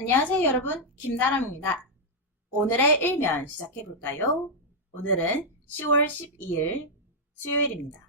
안녕하세요 여러분, 김나람입니다. 오늘의 일면 시작해볼까요? 오늘은 10월 12일 수요일입니다.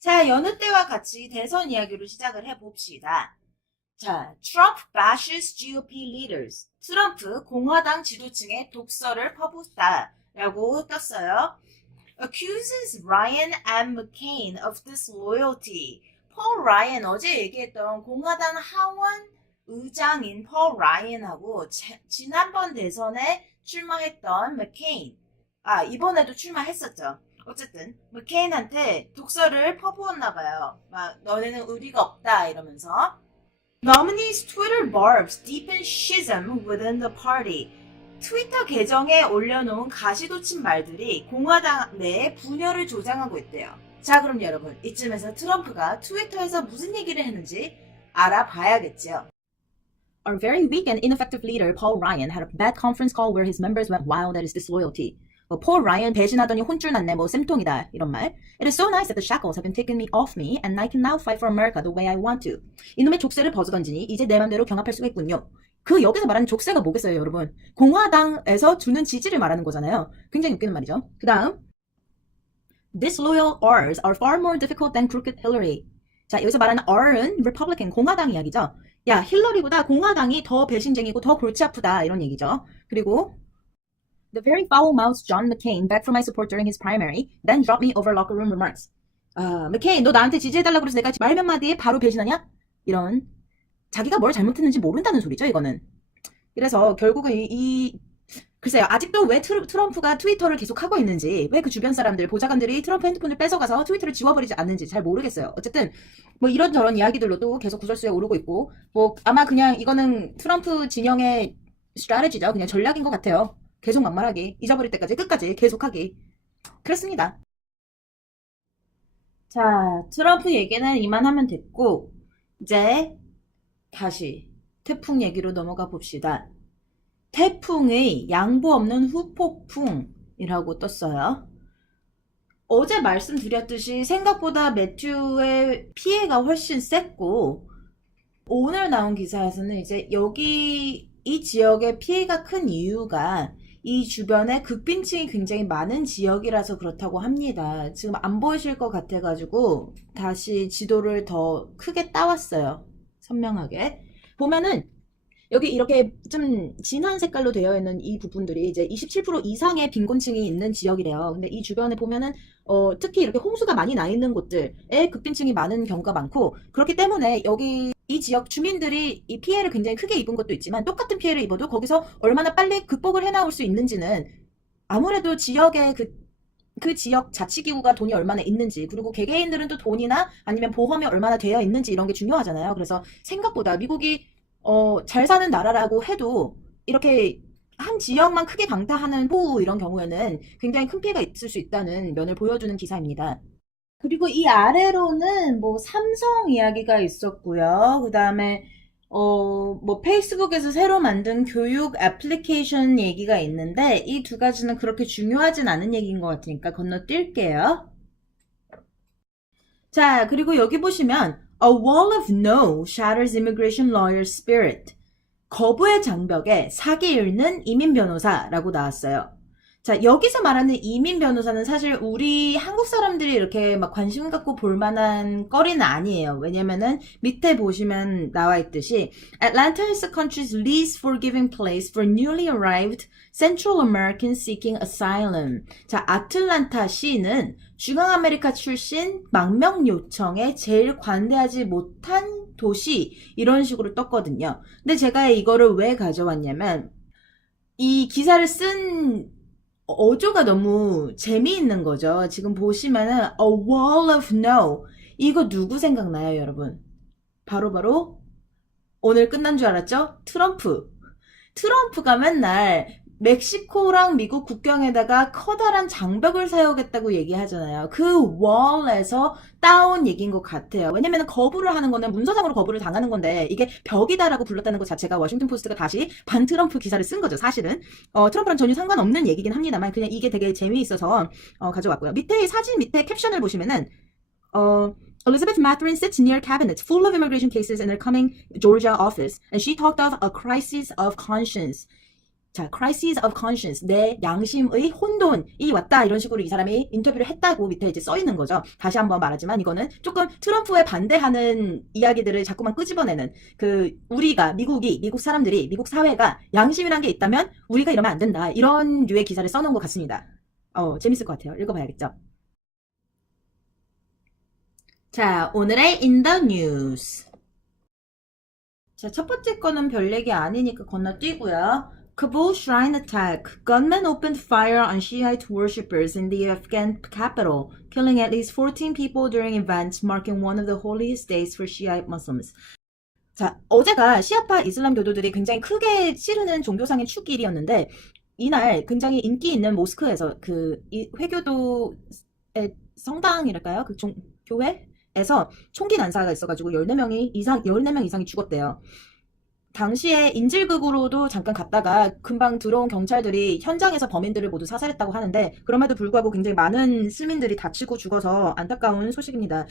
자, 여느 때와 같이 대선 이야기로 시작을 해봅시다. 자, Trump bashes GOP leaders. 트럼프 공화당 지도층의 독설을 퍼붓다 라고 떴어요. Accuses Ryan M. McCain of disloyalty. 폴 라이언, 어제 얘기했던 공화당 하원 의장인 폴 라이언하고 지난번 대선에 출마했던 맥케인, 이번에도 출마했었죠. 어쨌든 맥케인한테 독설을 퍼부었나봐요. 막 너네는 의리가 없다 이러면서. Nominees Twitter barbs deepen schism within the party. 트위터 계정에 올려놓은 가시돋친 말들이 공화당 내에 분열을 조장하고 있대요. 자, 그럼 여러분, 이쯤에서 트럼프가 트위터에서 무슨 얘기를 했는지 알아봐야겠죠. Our very weak and ineffective leader, Paul Ryan, had a bad conference call where his members went wild at his disloyalty. 폴 라이언 배신하더니 혼쭐 났네, 쌤통이다, 이런 말. It is so nice that the shackles have been taken off me and I can now fight for America the way I want to. 이놈의 족쇄를 벗어던지니 이제 내 맘대로 경합할 수가 있군요. 그 여기서 말하는 족쇄가 뭐겠어요, 여러분? 공화당에서 주는 지지를 말하는 거잖아요. 굉장히 웃기는 말이죠. 그 다음, Disloyal R's are far more difficult than crooked Hillary. 자, 여기서 말하는 R은 Republican, 공화당 이야기죠. 야, 힐러리보다 공화당이 더 배신쟁이고 더 골치 아프다, 이런 얘기죠. 그리고 The very foul-mouthed John McCain begged for my support during his primary, then dropped me over locker room remarks. McCain, 너 나한테 지지해달라고 그래서 내가 말 몇 마디에 바로 배신하냐? 이런, 자기가 뭘 잘못했는지 모른다는 소리죠, 이거는. 그래서 결국은 글쎄요, 아직도 왜 트럼프가 트위터를 계속 하고 있는지, 왜 그 주변 사람들, 보좌관들이 트럼프 핸드폰을 뺏어가서 트위터를 지워버리지 않는지 잘 모르겠어요. 어쨌든, 뭐 이런저런 이야기들로도 계속 구설수에 오르고 있고, 뭐 아마 그냥 이거는 트럼프 진영의 스트래티지죠. 그냥 전략인 것 같아요. 계속 막말하기, 잊어버릴 때까지 끝까지 계속하기. 그렇습니다. 자, 트럼프 얘기는 이만하면 됐고, 이제 다시 태풍 얘기로 넘어가 봅시다. 태풍의 양보 없는 후폭풍이라고 떴어요. 어제 말씀드렸듯이 생각보다 매튜의 피해가 훨씬 셌고, 오늘 나온 기사에서는 이제 여기 이 지역의 피해가 큰 이유가 이 주변에 극빈층이 굉장히 많은 지역이라서 그렇다고 합니다. 지금 안 보이실 것 같아가지고 다시 지도를 더 크게 따왔어요. 선명하게. 보면은 여기 이렇게 좀 진한 색깔로 되어 있는 이 부분들이 이제 27% 이상의 빈곤층이 있는 지역이래요. 근데 이 주변에 보면은 특히 이렇게 홍수가 많이 나 있는 곳들에 극빈층이 많은 경우가 많고, 그렇기 때문에 여기 이 지역 주민들이 이 피해를 굉장히 크게 입은 것도 있지만 똑같은 피해를 입어도 거기서 얼마나 빨리 극복을 해나올 수 있는지는 아무래도 지역의 그 지역 자치기구가 돈이 얼마나 있는지, 그리고 개개인들은 또 돈이나 아니면 보험이 얼마나 되어 있는지 이런 게 중요하잖아요. 그래서 생각보다 미국이 잘 사는 나라라고 해도 이렇게 한 지역만 크게 강타하는 폭우 이런 경우에는 굉장히 큰 피해가 있을 수 있다는 면을 보여주는 기사입니다. 그리고 이 아래로는 뭐 삼성 이야기가 있었고요. 그 다음에 뭐 페이스북에서 새로 만든 교육 애플리케이션 얘기가 있는데 이 두 가지는 그렇게 중요하진 않은 얘기인 것 같으니까 건너뛸게요. 자, 그리고 여기 보시면 A wall of no shatters immigration lawyer's spirit. 거부의 장벽에 사기 잃는 이민 변호사라고 나왔어요. 자, 여기서 말하는 이민 변호사는 사실 우리 한국 사람들이 이렇게 막 관심 갖고 볼 만한 거리는 아니에요. 왜냐면은 밑에 보시면 나와 있듯이 Atlanta is the country's least forgiving place for newly arrived Central Americans seeking asylum. 자, 아틀란타 시는 중앙아메리카 출신 망명 요청에 제일 관대하지 못한 도시, 이런 식으로 떴거든요. 근데 제가 이거를 왜 가져왔냐면 이 기사를 쓴 어조가 너무 재미있는 거죠. 지금 보시면은 A wall of no. 이거 누구 생각나요, 여러분? 바로 오늘 끝난 줄 알았죠? 트럼프가 맨날 멕시코랑 미국 국경에다가 커다란 장벽을 세우겠다고 얘기하잖아요. 그 wall에서 따온 얘기인 것 같아요. 왜냐면 거부를 하는 거는 문서상으로 거부를 당하는 건데 이게 벽이다라고 불렀다는 것 자체가 워싱턴 포스트가 다시 반 트럼프 기사를 쓴 거죠. 사실은 트럼프랑 전혀 상관없는 얘기긴 합니다만 그냥 이게 되게 재미있어서 가져왔고요. 밑에 이 사진 밑에 캡션을 보시면은 Elizabeth Matherin sits near cabinets full of immigration cases in their coming Georgia office, and she talked of a crisis of conscience. 자, crisis of conscience, 내 양심의 혼돈이 왔다 이런 식으로 이 사람이 인터뷰를 했다고 밑에 이제 써 있는 거죠. 다시 한번 말하지만 이거는 조금 트럼프에 반대하는 이야기들을 자꾸만 끄집어내는 우리가 미국 사람들이 미국 사회가 양심이란 게 있다면 우리가 이러면 안 된다 이런 류의 기사를 써놓은 것 같습니다. 재밌을 것 같아요. 읽어봐야겠죠. 자, 오늘의 In the News. 자, 첫 번째 거는 별 얘기 아니니까 건너뛰고요. Kabul shrine attack. Gunmen opened fire on Shiite worshippers in the Afghan capital, killing at least 14 people during events marking one of the holiest days for Shiite Muslims. 자, 어제가 시아파 이슬람 교도들이 굉장히 크게 치르는 종교상의 축일이었는데 이날 굉장히 인기 있는 모스크에서 회교도의 성당이랄까요? 교회에서 총기 난사가 있어가지고 14명 이상이 죽었대요. 당시에 인질극으로도 잠깐 갔다가 금방 들어온 경찰들이 현장에서 범인들을 모두 사살했다고 하는데 그럼에도 불구하고 굉장히 많은 시민들이 다치고 죽어서 안타까운 소식입니다.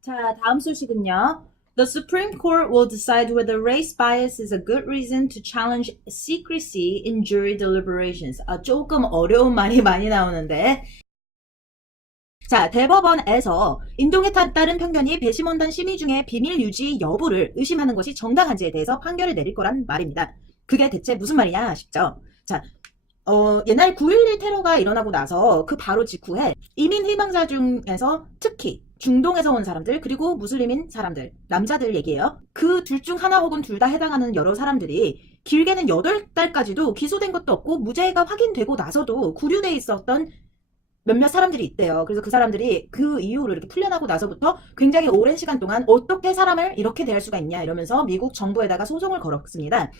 자, 다음 소식은요. The Supreme Court will decide whether race bias is a good reason to challenge secrecy in jury deliberations. 조금 어려운 말이 많이 나오는데 자, 대법원에서 인종에 따른 편견이 배심원단 심의 중에 비밀 유지 여부를 의심하는 것이 정당한지에 대해서 판결을 내릴 거란 말입니다. 그게 대체 무슨 말이냐 싶죠. 자, 옛날 9.11 테러가 일어나고 나서 그 바로 직후에 이민 희망자 중에서 특히 중동에서 온 사람들 그리고 무슬림인 사람들, 남자들 얘기예요. 그 둘 중 하나 혹은 둘 다 해당하는 여러 사람들이 길게는 8달까지도 기소된 것도 없고 무죄가 확인되고 나서도 구류돼 있었던 몇몇 사람들이 있대요. 그래서 그 사람들이 그 이후로 이렇게 풀려나고 나서부터 굉장히 오랜 시간 동안 어떻게 사람을 이렇게 대할 수가 있냐 이러면서 미국 정부에다가 소송을 걸었습니다.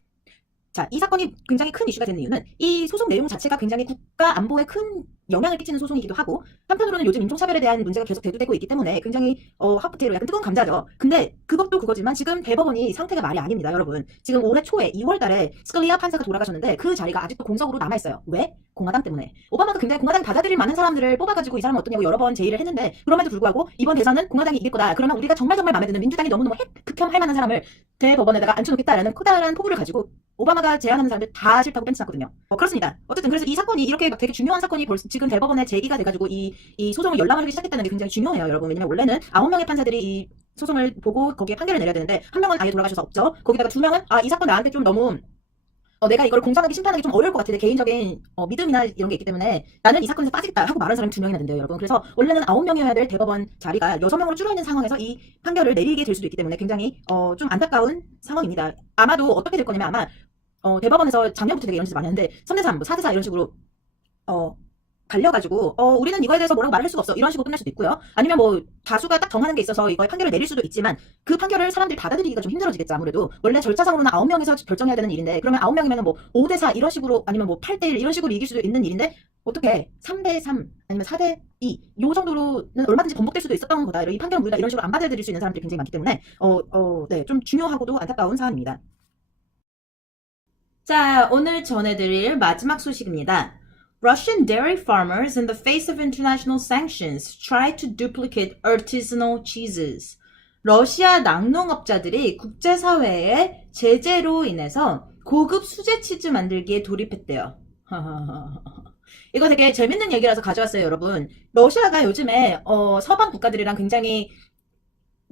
자, 이 사건이 굉장히 큰 이슈가 되는 이유는 이 소송 내용 자체가 굉장히 국가 안보에 큰 영향을 끼치는 소송이기도 하고 한편으로는 요즘 인종차별에 대한 문제가 계속 대두되고 있기 때문에 굉장히 핫포테이로 약간 뜨거운 감자죠. 근데 그것도 그거지만 지금 대법원이 상태가 말이 아닙니다, 여러분. 지금 올해 초에 2월 달에 스칼리아 판사가 돌아가셨는데 그 자리가 아직도 공석으로 남아있어요. 왜? 공화당 때문에. 오바마가 굉장히 공화당 받아들일 많은 사람들을 뽑아가지고 이 사람은 어떠냐고 여러 번 제의를 했는데 그럼에도 불구하고 이번 대선은 공화당이 이길 거다. 그러면 우리가 정말 마음에 드는 민주당이 너무너무 극혐할 만한 사람을 대법원에다가 앉혀놓겠다라는 커다란 포부를 가지고 오바마가 제안하는 사람들 다 싫다고 벤치났거든요. 그렇습니다. 어쨌든 그래서 이 사건이 이렇게 막 되게 중요한 사건이 지금 대법원에 제기가 돼가지고 이 소송을 열람을 하기 시작했다는 게 굉장히 중요해요, 여러분. 왜냐면 원래는 9명의 판사들이 이 소송을 보고 거기에 판결을 내려야 되는데 한 명은 아예 돌아가셔서 없죠. 거기다가 2명은 이 사건 나한테 좀 너무 내가 이걸 공정하게 심판하기 좀 어려울 것 같아. 내 개인적인 믿음이나 이런 게 있기 때문에 나는 이 사건에서 빠지겠다 하고 말한 사람이 2명이나 된대요, 여러분. 그래서 원래는 9명이어야 될 대법원 자리가 6명으로 줄어있는 상황에서 이 판결을 내리게 될 수도 있기 때문에 굉장히 좀 안타까운 상황입니다. 아마도 어떻게 될 거냐면 아마 대법원에서 작년부터 되게 이런 짓을 많이 하는데 3대3, 4대4 이런 식으로 갈려가지고 우리는 이거에 대해서 뭐라고 말할 수가 없어 이런 식으로 끝날 수도 있고요. 아니면 뭐 다수가 딱 정하는 게 있어서 이거에 판결을 내릴 수도 있지만 그 판결을 사람들이 받아들이기가 좀 힘들어지겠죠. 아무래도 원래 절차상으로는 9명에서 결정해야 되는 일인데 그러면 9명이면 뭐 5대4 이런 식으로 아니면 뭐 8대1 이런 식으로 이길 수도 있는 일인데 어떻게 3대3 아니면 4대2 요 정도로는 얼마든지 번복될 수도 있었던 거다. 이 판결은 우리가 이런 식으로 안 받아들일 수 있는 사람들이 굉장히 많기 때문에 네, 좀 중요하고도 안타까운 사안입니다. 자, 오늘 전해드릴 마지막 소식입니다. Russian dairy farmers, in the face of international sanctions, try to duplicate artisanal cheeses. 러시아 낙농업자들이 국제사회의 제재로 인해서 고급 수제 치즈 만들기에 돌입했대요. 이거 되게 재밌는 얘기라서 가져왔어요, 여러분. 러시아가 요즘에 서방 국가들이랑 굉장히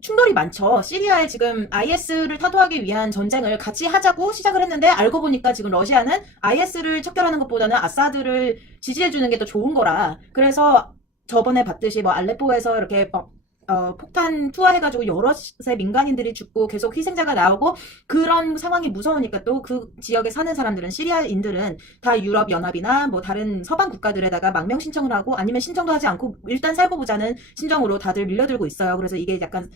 충돌이 많죠. 시리아에 지금 IS를 타도하기 위한 전쟁을 같이 하자고 시작을 했는데 알고 보니까 지금 러시아는 IS를 척결하는 것보다는 아사드를 지지해주는 게 더 좋은 거라. 그래서 저번에 봤듯이 뭐 알레포에서 이렇게 폭탄 투하해가지고 여럿의 민간인들이 죽고 계속 희생자가 나오고 그런 상황이 무서우니까 또 그 지역에 사는 사람들은 시리아인들은 다 유럽 연합이나 뭐 다른 서방 국가들에다가 망명 신청을 하고 아니면 신청도 하지 않고 일단 살고 보자는 심정으로 다들 밀려들고 있어요. 그래서 이게 약간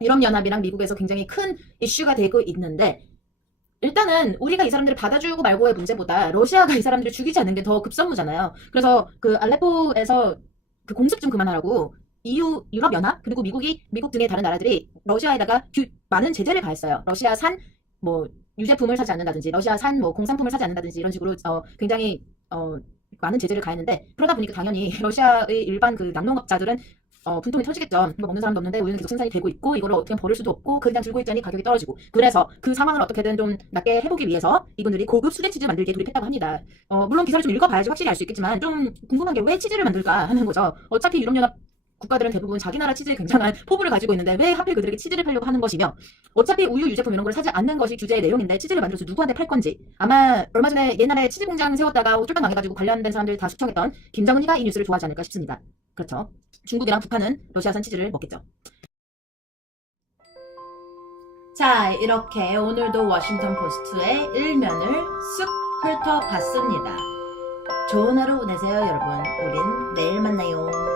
유럽 연합이랑 미국에서 굉장히 큰 이슈가 되고 있는데 일단은 우리가 이 사람들을 받아주고 말고의 문제보다 러시아가 이 사람들을 죽이지 않는 게 더 급선무잖아요. 그래서 그 알레포에서 그 공습 좀 그만하라고 EU, 유럽연합, 그리고 미국 등의 다른 나라들이 러시아에다가 많은 제재를 가했어요. 러시아산 뭐 유제품을 사지 않는다든지, 러시아산 뭐 공산품을 사지 않는다든지 이런 식으로 굉장히 많은 제재를 가했는데, 그러다 보니까 당연히 러시아의 일반 그 낙농업자들은 분통이 터지겠죠. 뭐 먹는 사람도 없는데 우유는 계속 생산이 되고 있고 이거를 어떻게 버릴 수도 없고 그냥 들고 있자니 가격이 떨어지고, 그래서 그 상황을 어떻게든 좀 낮게 해보기 위해서 이분들이 고급 수제 치즈 만들기에 돌입했다고 합니다. 물론 기사를 좀 읽어봐야지 확실히 알 수 있겠지만 좀 궁금한 게 왜 치즈를 만들까 하는 거죠. 어차피 유럽연합 국가들은 대부분 자기 나라 치즈에 굉장한 포부를 가지고 있는데 왜 하필 그들에게 치즈를 팔려고 하는 것이며, 어차피 우유 유제품 이런 걸 사지 않는 것이 주제의 내용인데 치즈를 만들어서 누구한테 팔 건지, 아마 얼마 전에 옛날에 치즈 공장 세웠다가 쫄딱 망해가지고 관련된 사람들 다 숙청했던 김정은이가 이 뉴스를 좋아하지 않을까 싶습니다. 그렇죠. 중국이랑 북한은 러시아산 치즈를 먹겠죠. 자, 이렇게 오늘도 워싱턴 포스트의 일면을 쓱 훑어봤습니다. 좋은 하루 보내세요, 여러분. 우린 내일 만나요.